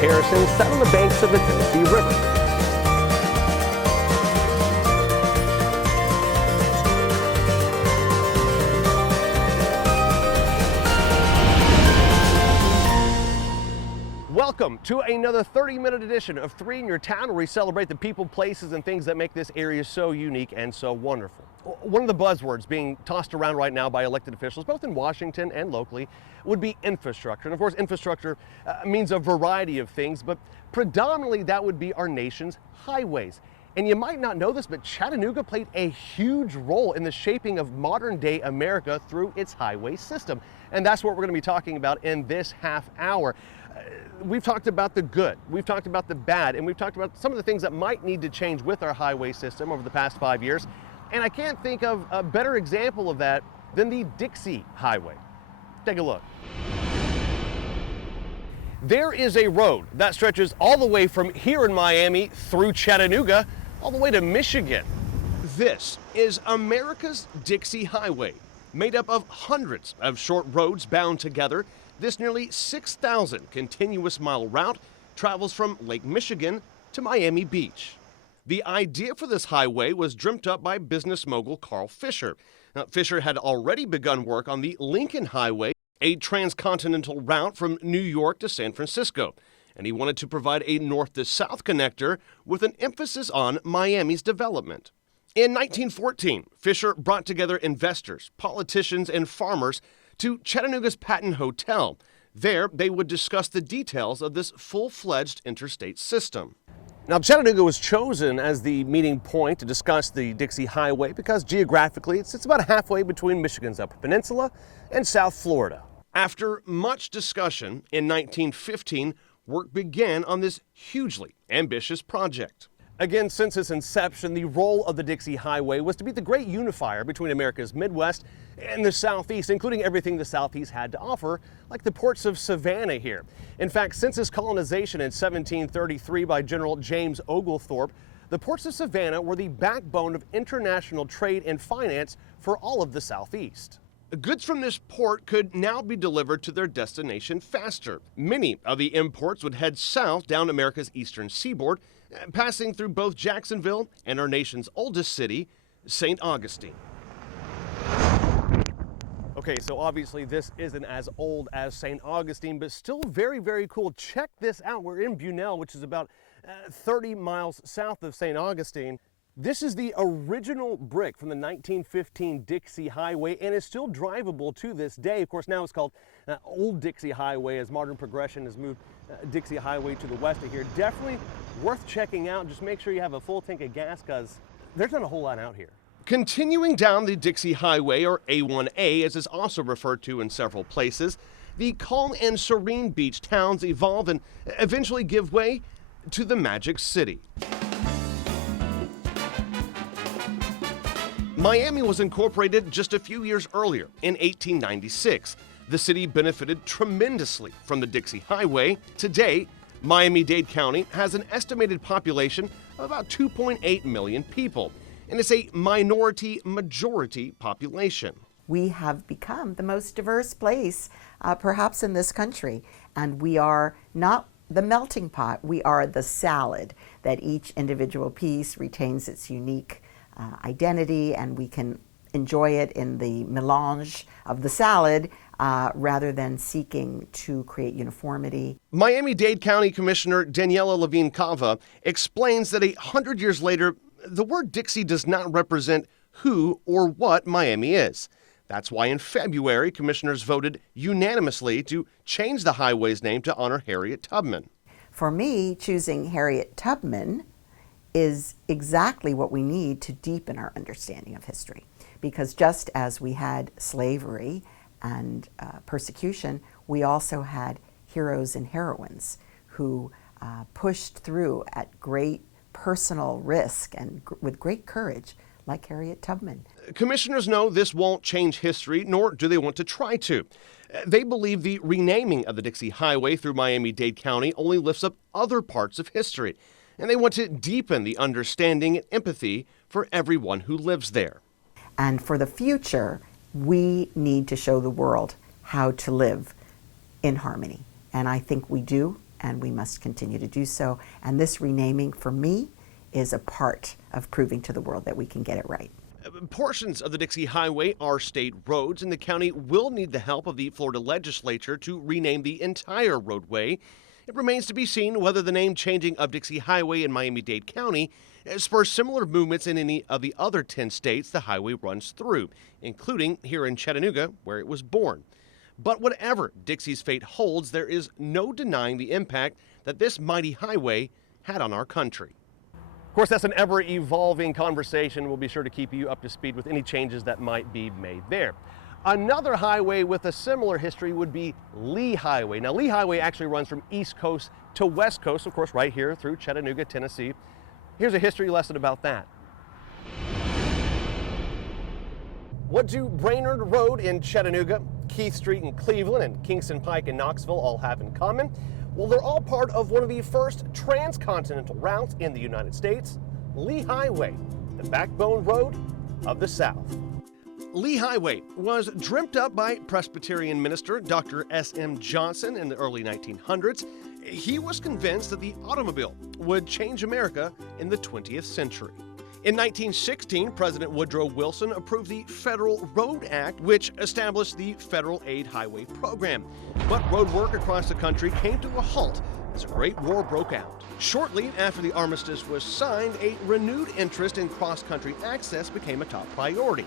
Harrison sat on the banks of the Tennessee River. Welcome to another 30-minute edition of 3 in Your Town, where we celebrate the people, places, and things that make this area so unique and so wonderful. One of the buzzwords being tossed around right now by elected officials, both in Washington and locally, would be infrastructure. And of course, infrastructure means a variety of things, but predominantly that would be our nation's highways. And you might not know this, but Chattanooga played a huge role in the shaping of modern-day America through its highway system. And that's what we're going to be talking about in this half hour. We've talked about the good, we've talked about the bad, and we've talked about some of the things that might need to change with our highway system over the past 5 years. And I can't think of a better example of that than the Dixie Highway. Take a look. There is a road that stretches all the way from here in Miami through Chattanooga, all the way to Michigan. This is America's Dixie Highway, made up of hundreds of short roads bound together. This nearly 6,000 continuous mile route travels from Lake Michigan to Miami Beach. The idea for this highway was dreamt up by business mogul Carl Fisher. Now, Fisher had already begun work on the Lincoln Highway, a transcontinental route from New York to San Francisco, and he wanted to provide a north to south connector with an emphasis on Miami's development. In 1914, Fisher brought together investors, politicians, and farmers to Chattanooga's Patton Hotel. There, they would discuss the details of this full-fledged interstate system. Now, Chattanooga was chosen as the meeting point to discuss the Dixie Highway because geographically it's about halfway between Michigan's Upper Peninsula and South Florida. After much discussion, in 1915, work began on this hugely ambitious project. Again, since its inception, the role of the Dixie Highway was to be the great unifier between America's Midwest and the Southeast, including everything the Southeast had to offer, like the ports of Savannah here. In fact, since its colonization in 1733 by General James Oglethorpe, the ports of Savannah were the backbone of international trade and finance for all of the Southeast. Goods from this port could now be delivered to their destination faster. Many of the imports would head south down America's eastern seaboard, passing through both Jacksonville and our nation's oldest city, St. Augustine. Okay, so obviously this isn't as old as St. Augustine, but still very, very cool. Check this out. We're in Bunnell, which is about 30 miles south of St. Augustine. This is the original brick from the 1915 Dixie Highway, and is still drivable to this day. Of course, now it's called Old Dixie Highway as modern progression has moved Dixie Highway to the west of here. Definitely worth checking out. Just make sure you have a full tank of gas, because there's not a whole lot out here. Continuing down the Dixie Highway, or A1A as it's also referred to in several places, the calm and serene beach towns evolve and eventually give way to the Magic City. Miami was incorporated just a few years earlier, in 1896. The city benefited tremendously from the Dixie Highway. Today, Miami-Dade County has an estimated population of about 2.8 million people, and it's a minority-majority population. We have become the most diverse place, perhaps in this country, and we are not the melting pot, we are the salad, that each individual piece retains its unique identity, and we can enjoy it in the melange of the salad rather than seeking to create uniformity. Miami-Dade County Commissioner Daniela Levine Cava explains that 100 years later, the word Dixie does not represent who or what Miami is. That's why in February, commissioners voted unanimously to change the highway's name to honor Harriet Tubman. For me, choosing Harriet Tubman is exactly what we need to deepen our understanding of history. Because just as we had slavery and persecution, we also had heroes and heroines who pushed through at great personal risk and with great courage, like Harriet Tubman. Commissioners know this won't change history, nor do they want to try to. They believe the renaming of the Dixie Highway through Miami-Dade County only lifts up other parts of history, and they want to deepen the understanding and empathy for everyone who lives there. And for the future, we need to show the world how to live in harmony. And I think we do and we must continue to do so. And this renaming, for me, is a part of proving to the world that we can get it right. Portions of the Dixie Highway are state roads, and the county will need the help of the Florida legislature to rename the entire roadway. It remains to be seen whether the name changing of Dixie Highway in Miami-Dade County spurs similar movements in any of the other 10 states the highway runs through, including here in Chattanooga, where it was born. But whatever Dixie's fate holds, there is no denying the impact that this mighty highway had on our country. Of course, that's an ever-evolving conversation. We'll be sure to keep you up to speed with any changes that might be made there. Another highway with a similar history would be Lee Highway. Now, Lee Highway actually runs from East Coast to West Coast, of course, right here through Chattanooga, Tennessee. Here's a history lesson about that. What do Brainerd Road in Chattanooga, Keith Street in Cleveland, and Kingston Pike in Knoxville all have in common? Well, they're all part of one of the first transcontinental routes in the United States, Lee Highway, the backbone road of the South. Lee Highway was dreamt up by Presbyterian minister Dr. S.M. Johnson in the early 1900s. He was convinced that the automobile would change America in the 20th century. In 1916, President Woodrow Wilson approved the Federal Road Act, which established the Federal Aid Highway Program. But road work across the country came to a halt as a Great War broke out. Shortly after the armistice was signed, a renewed interest in cross-country access became a top priority.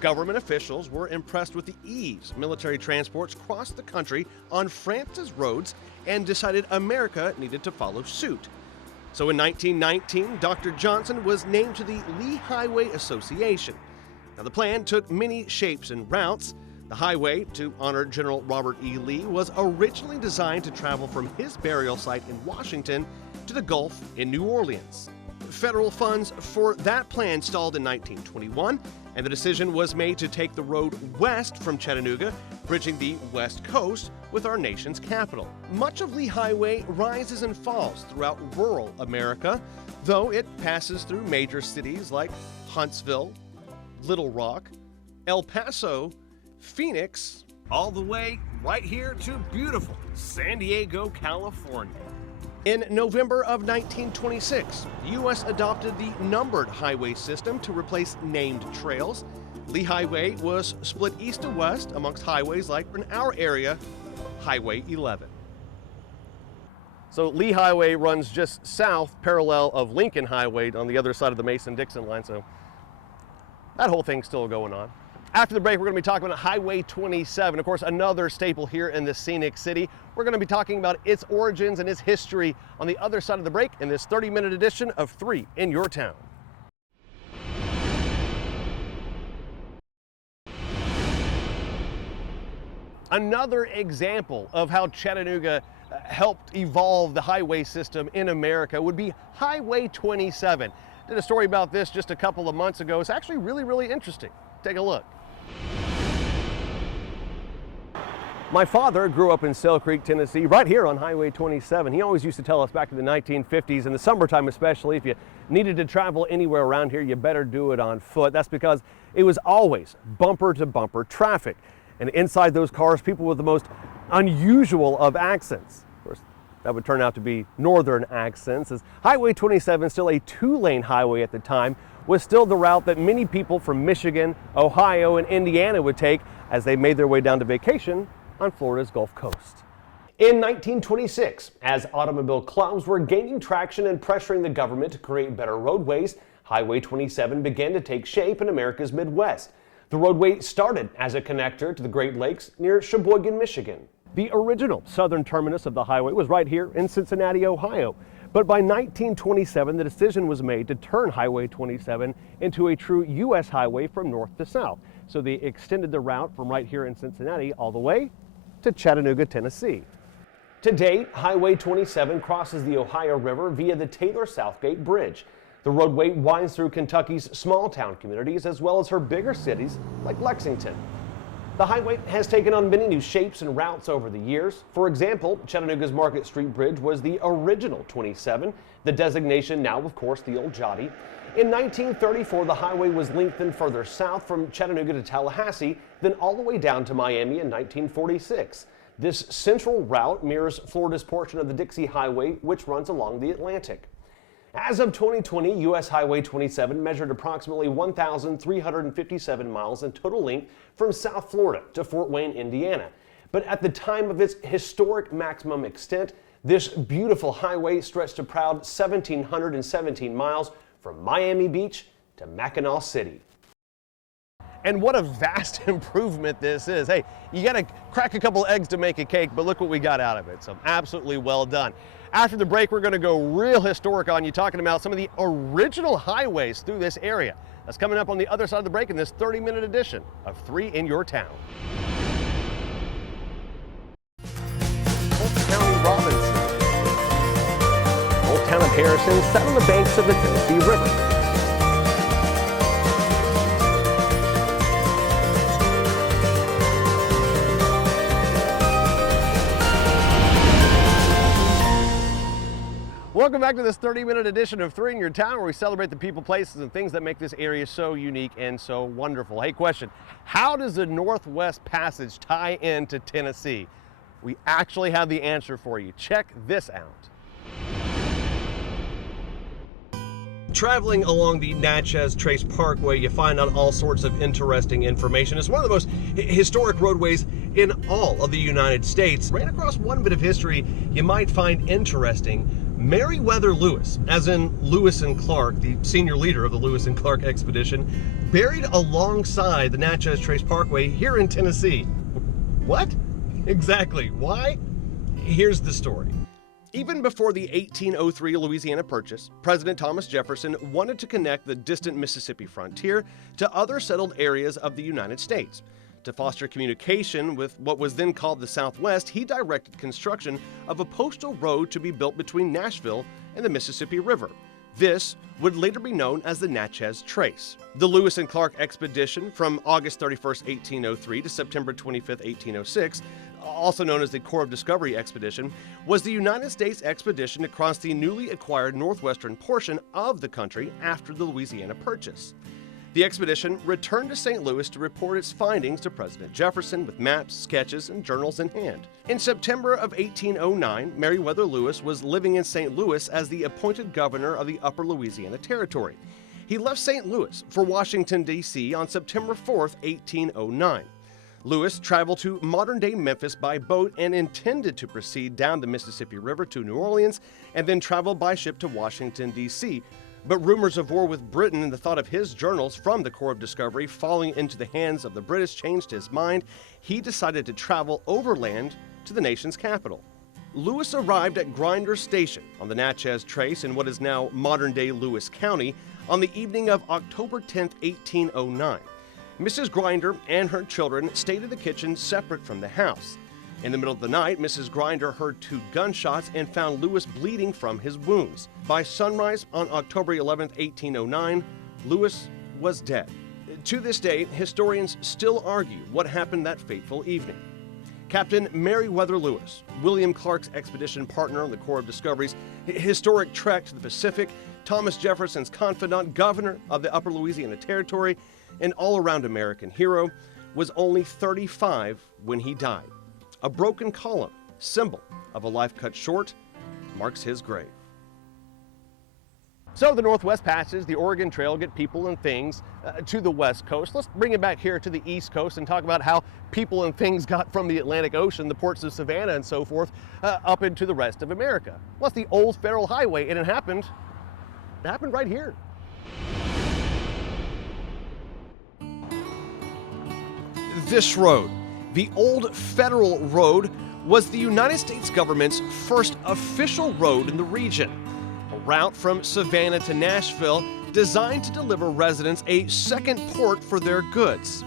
Government officials were impressed with the ease military transports crossed the country on France's roads and decided America needed to follow suit. So in 1919, Dr. Johnson was named to the Lee Highway Association. Now, the plan took many shapes and routes. The highway, to honor General Robert E. Lee, was originally designed to travel from his burial site in Washington to the Gulf in New Orleans. Federal funds for that plan stalled in 1921, and the decision was made to take the road west from Chattanooga, bridging the West Coast with our nation's capital. Much of Lee Highway rises and falls throughout rural America, though it passes through major cities like Huntsville, Little Rock, El Paso, Phoenix, all the way right here to beautiful San Diego, California. In November of 1926, the U.S. adopted the numbered highway system to replace named trails. Lee Highway was split east to west amongst highways like in our area, Highway 11. So Lee Highway runs just south, parallel of Lincoln Highway on the other side of the Mason-Dixon line, so that whole thing's still going on. After the break, we're going to be talking about Highway 27, of course, another staple here in the scenic city. We're going to be talking about its origins and its history on the other side of the break in this 30-minute edition of 3 in Your Town. Another example of how Chattanooga helped evolve the highway system in America would be Highway 27. Did a story about this just a couple of months ago. It's actually really interesting. Take a look. My father grew up in Sale Creek, Tennessee, right here on Highway 27. He always used to tell us back in the 1950s, in the summertime especially, if you needed to travel anywhere around here, you better do it on foot. That's because it was always bumper to bumper traffic. And inside those cars, people with the most unusual of accents. Of course, that would turn out to be northern accents, as Highway 27, still a 2-lane highway at the time, was still the route that many people from Michigan, Ohio, and Indiana would take as they made their way down to vacation on Florida's Gulf Coast. In 1926, as automobile clubs were gaining traction and pressuring the government to create better roadways, Highway 27 began to take shape in America's Midwest. The roadway started as a connector to the Great Lakes near Sheboygan, Michigan. The original southern terminus of the highway was right here in Cincinnati, Ohio. But by 1927, the decision was made to turn Highway 27 into a true U.S. highway from north to south. So they extended the route from right here in Cincinnati all the way to Chattanooga, Tennessee. To date, Highway 27 crosses the Ohio River via the Taylor-Southgate Bridge. The roadway winds through Kentucky's small town communities as well as her bigger cities like Lexington. The highway has taken on many new shapes and routes over the years. For example, Chattanooga's Market Street Bridge was the original 27, the designation now, of course, the old Jotty. In 1934, the highway was lengthened further south from Chattanooga to Tallahassee, then all the way down to Miami in 1946. This central route mirrors Florida's portion of the Dixie Highway, which runs along the Atlantic. As of 2020, U.S. Highway 27 measured approximately 1,357 miles in total length from South Florida to Fort Wayne, Indiana. But at the time of its historic maximum extent, this beautiful highway stretched a proud 1,717 miles from Miami Beach to Mackinac City. And what a vast improvement this is. Hey, you got to crack a couple eggs to make a cake, but look what we got out of it. So absolutely well done. After the break, we're going to go real historic on you, talking about some of the original highways through this area. That's coming up on the other side of the break in this 30-minute edition of 3 in Your Town. Polk County Robinson. Old town of Harrison, set on the banks of the Tennessee River. Welcome back to this 30-minute edition of 3 in Your Town, where we celebrate the people, places, and things that make this area so unique and so wonderful. Hey, question, how does the Northwest Passage tie into Tennessee? We actually have the answer for you. Check this out. Traveling along the Natchez Trace Parkway, you find out all sorts of interesting information. It's one of the most historic roadways in all of the United States. Ran across one bit of history you might find interesting. Meriwether Lewis, as in Lewis and Clark, the senior leader of the Lewis and Clark expedition, buried alongside the Natchez Trace Parkway here in Tennessee. What? Exactly. Why? Here's the story. Even before the 1803 Louisiana Purchase, President Thomas Jefferson wanted to connect the distant Mississippi frontier to other settled areas of the United States. To foster communication with what was then called the Southwest, he directed construction of a postal road to be built between Nashville and the Mississippi River. This would later be known as the Natchez Trace. The Lewis and Clark expedition from August 31, 1803 to September 25, 1806, also known as the Corps of Discovery expedition, was the United States expedition across the newly acquired northwestern portion of the country after the Louisiana Purchase. The expedition returned to St. Louis to report its findings to President Jefferson with maps, sketches, and journals in hand. In September of 1809, Meriwether Lewis was living in St. Louis as the appointed governor of the Upper Louisiana Territory. He left St. Louis for Washington, D.C. on September 4, 1809. Lewis traveled to modern-day Memphis by boat and intended to proceed down the Mississippi River to New Orleans and then travel by ship to Washington, D.C., but rumors of war with Britain and the thought of his journals from the Corps of Discovery falling into the hands of the British changed his mind. He decided to travel overland to the nation's capital. Lewis arrived at Grinder Station on the Natchez Trace in what is now modern-day Lewis County on the evening of October 10, 1809. Mrs. Grinder and her children stayed in the kitchen separate from the house. In the middle of the night, Mrs. Grinder heard 2 gunshots and found Lewis bleeding from his wounds. By sunrise on October 11, 1809, Lewis was dead. To this day, historians still argue what happened that fateful evening. Captain Meriwether Lewis, William Clark's expedition partner on the Corps of Discovery's historic trek to the Pacific, Thomas Jefferson's confidant, governor of the Upper Louisiana Territory, an all-around American hero, was only 35 when he died. A broken column, symbol of a life cut short, marks his grave. So the Northwest Passage, the Oregon Trail, get people and things to the West Coast. Let's bring it back here to the East Coast and talk about how people and things got from the Atlantic Ocean, the ports of Savannah and so forth, up into the rest of America. Well, it's the old Federal Highway, and it happened right here. This road, the old Federal Road, was the United States government's first official road in the region. A route from Savannah to Nashville designed to deliver residents a second port for their goods.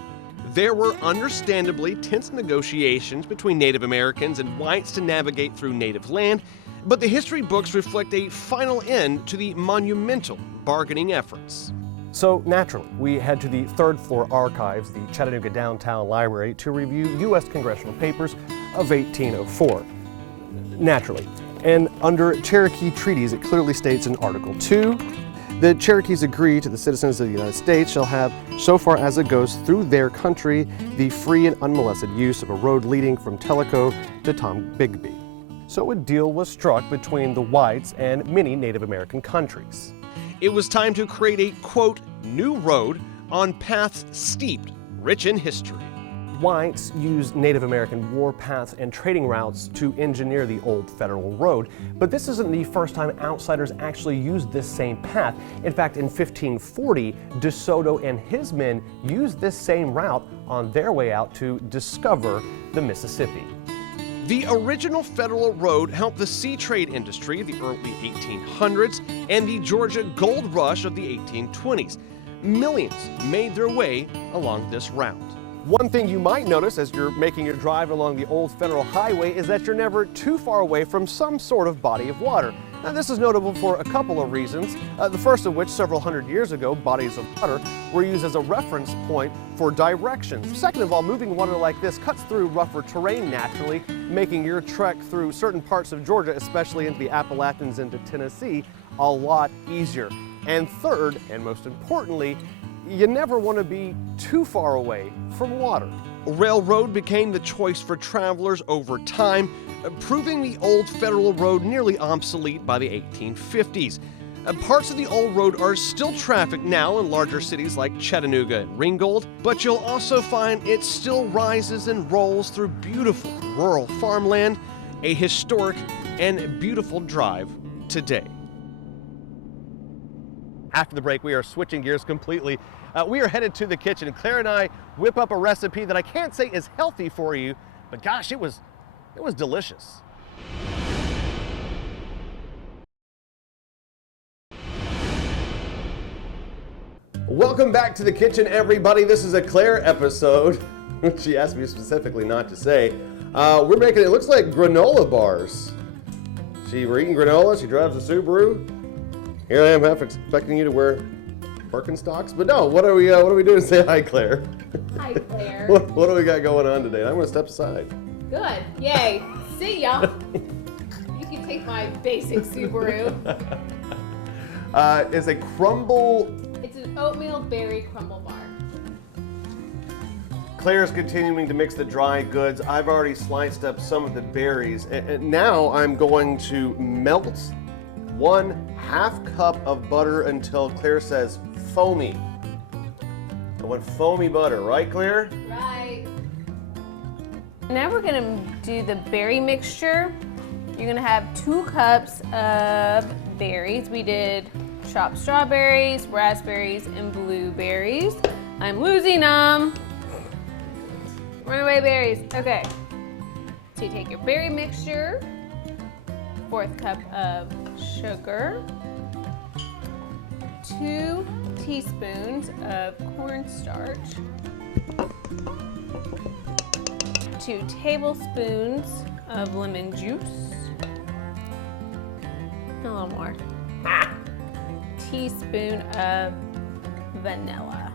There were understandably tense negotiations between Native Americans and whites to navigate through native land, but the history books reflect a final end to the monumental bargaining efforts. So naturally, we head to the third floor archives, the Chattanooga Downtown Library, to review U.S. congressional papers of 1804. Naturally. And under Cherokee treaties, it clearly states in Article 2 The Cherokees agree to the citizens of the United States shall have, so far as it goes through their country, the free and unmolested use of a road leading from Tellico to Tombigbee. So a deal was struck between the whites and many Native American countries. It was time to create a, quote, new road on paths steeped, rich in history. Whites used Native American warpaths and trading routes to engineer the old federal road, but this isn't the first time outsiders actually used this same path. In fact, in 1540, De Soto and his men used this same route on their way out to discover the Mississippi. The original federal road helped the sea trade industry of the early 1800s and the Georgia gold rush of the 1820s. Millions made their way along this route. One thing you might notice as you're making your drive along the old federal highway is that you're never too far away from some sort of body of water. Now, this is notable for a couple of reasons, the first of which several hundred years ago, bodies of water were used as a reference point for directions. Second of all, moving water like this cuts through rougher terrain naturally, making your trek through certain parts of Georgia, especially into the Appalachians into Tennessee, a lot easier. And third, and most importantly, you never want to be too far away from water. Railroad became the choice for travelers over time, proving the old federal road nearly obsolete by the 1850s. Parts of the old road are still trafficked now in larger cities like Chattanooga and Ringgold, but you'll also find it still rises and rolls through beautiful rural farmland, a historic and beautiful drive today. After the break, we are switching gears completely. We are headed to the kitchen, and Claire and I whip up a recipe that I can't say is healthy for you, but gosh, it was delicious. Welcome back to the kitchen, everybody. This is a Claire episode. She asked me specifically not to say. We're making, it looks like granola bars. We're eating granola, she drives a Subaru. Here I am half expecting you to wear Birkenstocks, but no, what are we doing? Say hi, Claire. Hi, Claire. What do we got going on today? I'm gonna step aside. Good, yay, see ya. You can take my basic Subaru. It's a crumble. It's an oatmeal berry crumble bar. Claire's continuing to mix the dry goods. I've already sliced up some of the berries, and now I'm going to melt 1/2 cup of butter until Claire says foamy. I want foamy butter, right, Claire? Right. Now we're gonna do the berry mixture. You're gonna have 2 cups of berries. We did chopped strawberries, raspberries, and blueberries. I'm losing them. Runaway berries. Okay. So you take your berry mixture, 1/4 cup of sugar, 2 teaspoons of cornstarch, 2 tablespoons of lemon juice, a little more, teaspoon of vanilla.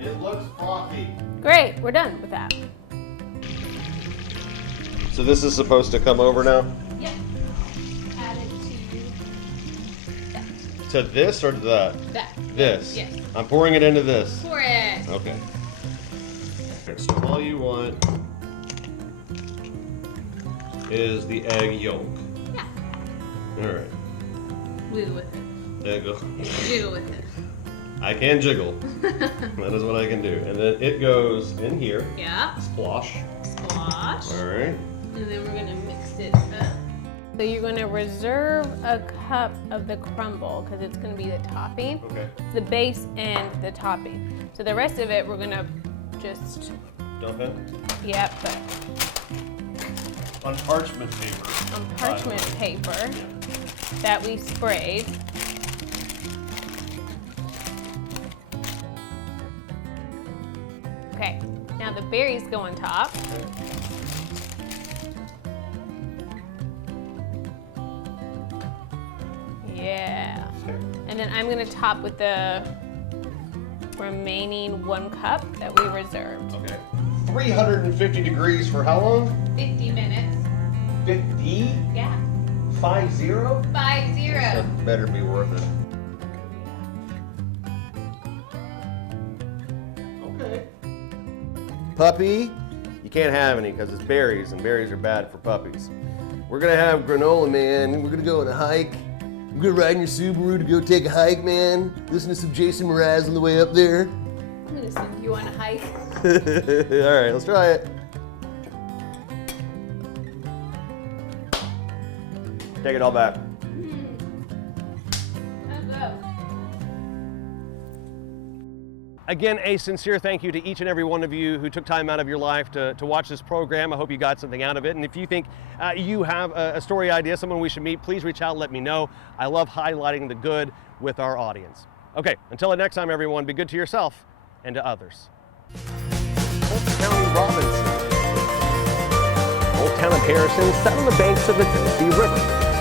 It looks frothy. Great, we're done with that. So this is supposed to come over now? Yep. Add it to that. To this or to that? That. This? Yes. I'm pouring it into this. Pour it. Okay. So all you want is the egg yolk. Yeah. All right. Wiggle with it. There you go. Jiggle with it. I can jiggle. That is what I can do. And then it goes in here. Yeah. Splosh. Splosh. All right. And then we're gonna mix it up. So you're gonna reserve a cup of the crumble because it's gonna be the topping. Okay. The base and the topping. So the rest of it we're gonna just, Dump in? yep, but On parchment paper. on parchment paper that we sprayed. Okay, now the berries go on top. Yeah. Okay. And then I'm gonna top with the remaining 1 cup that we reserved. Okay. 350 degrees for how long? 50 minutes. 50? Yeah. 50? 50. Better be worth it. puppy, you can't have any because it's berries, and berries are bad for puppies. We're gonna have granola, man. We're gonna go on a hike. I'm gonna ride in your Subaru to go take a hike, man. Listen to some Jason Mraz on the way up there. I'm gonna send you on a hike. All right, let's try it. Take it all back. Again, a sincere thank you to each and every one of you who took time out of your life to watch this program. I hope you got something out of it. And if you think you have a story idea, someone we should meet, please reach out, let me know. I love highlighting the good with our audience. Okay, until next time, everyone, be good to yourself and to others. Polk County Robinson. Old town of Harrison sat on the banks of the Tennessee River.